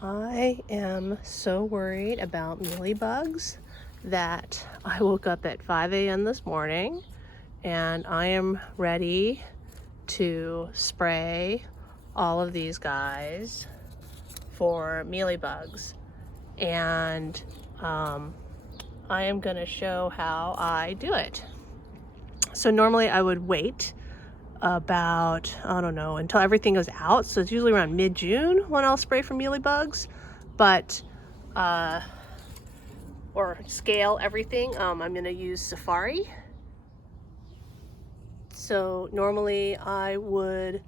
I am so worried about mealybugs that I woke up at 5 a.m. this morning and I am ready to spray all of these guys for mealybugs. And I am going to show how I do it. So normally I would wait about, I don't know, until everything goes out. So it's usually around mid-June when I'll spray for mealybugs, but or scale everything. I'm gonna use Safari. So normally I would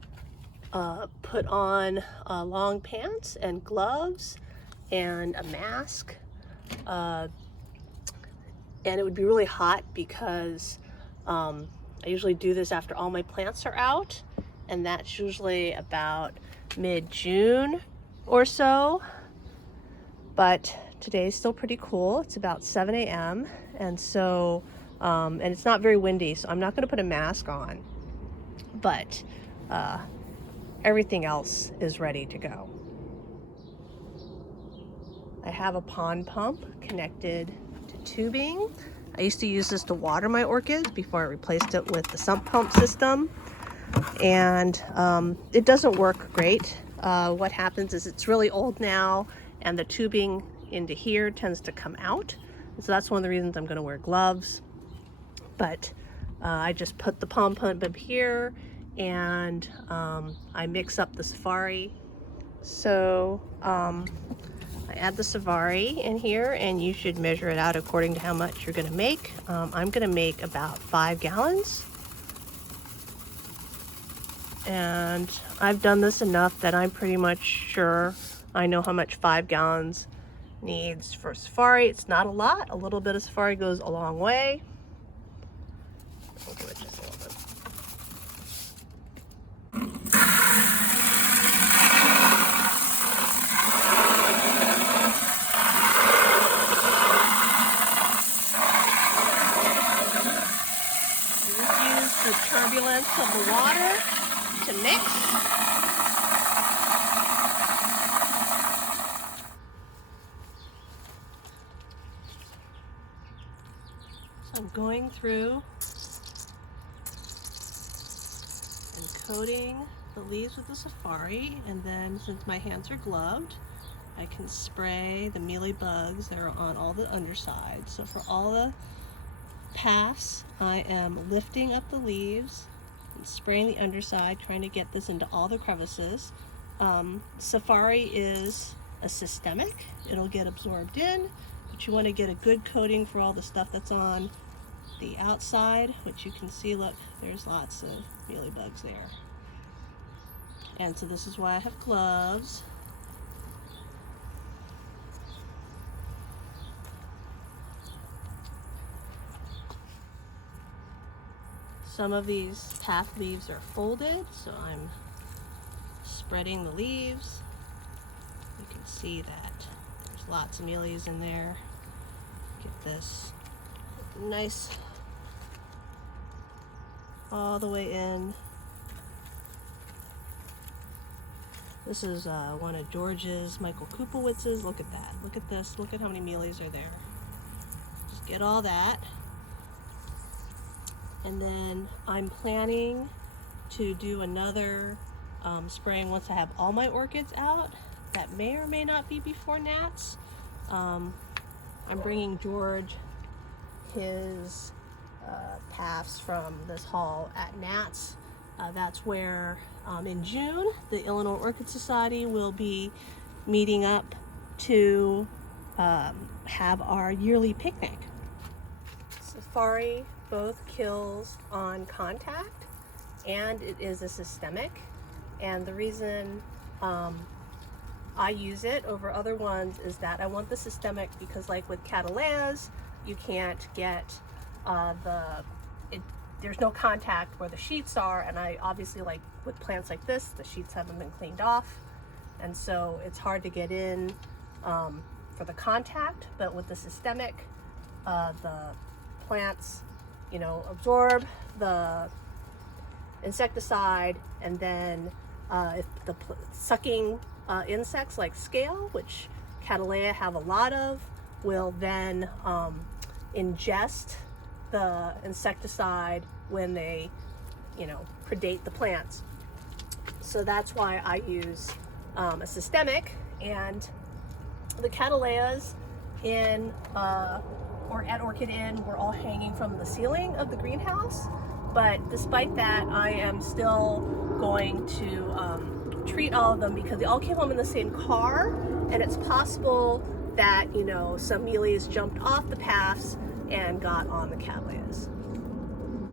put on long pants and gloves and a mask, and it would be really hot because I usually do this after all my plants are out, and that's usually about mid-June or so. But today's still pretty cool. It's about 7 a.m. and so and it's not very windy, so I'm not going to put a mask on, but everything else is ready to go. I have a pond pump connected to tubing. I used to use this to water my orchids before I replaced it with the sump pump system, and it doesn't work great. What happens is it's really old now, and the tubing into here tends to come out. So that's one of the reasons I'm going to wear gloves. But I just put the pump up here, and I mix up the Safari. So I add the Safari in here, and you should measure it out according to how much you're going to make. I'm going to make about 5 gallons. And I've done this enough that I'm pretty much sure I know how much 5 gallons needs for Safari. It's not a lot. A little bit of Safari goes a long way. I'll do it just a little bit. Use the turbulence of the water to mix. So I'm going through and coating the leaves with the Safari, and then since my hands are gloved, I can spray the mealybugs that are on all the underside. So for all the pass, I am lifting up the leaves and spraying the underside, trying to get this into all the crevices. Safari is a systemic. It'll get absorbed in, but you want to get a good coating for all the stuff that's on the outside, which you can see, look, there's lots of mealybugs there. And so this is why I have gloves. Some of these path leaves are folded, so I'm spreading the leaves. You can see that there's lots of mealies in there. Get this nice all the way in. This is one of George's Michael Kupowitz's. Look at that. Look at this. Look at how many mealies are there. Just get all that. And then I'm planning to do another spraying once I have all my orchids out. That may or may not be before gnats. I'm bringing George his paths from this haul at gnats. That's where in June the Illinois Orchid Society will be meeting up to have our yearly picnic. Safari both kills on contact and it is a systemic, and the reason I use it over other ones is that I want the systemic because, like with Cataleas, you can't get there's no contact where the sheets are, and I obviously, like with plants like this, the sheets haven't been cleaned off, and so it's hard to get in for the contact. But with the systemic, the plants, absorb the insecticide, and then if the sucking insects like scale, which Cattleya have a lot of, will then ingest the insecticide when they, predate the plants. So that's why I use a systemic. And the Cattleyas at Orchid Inn were all hanging from the ceiling of the greenhouse. But despite that, I am still going to treat all of them because they all came home in the same car, and it's possible that, some mealies jumped off the paths and got on the Cattleyas.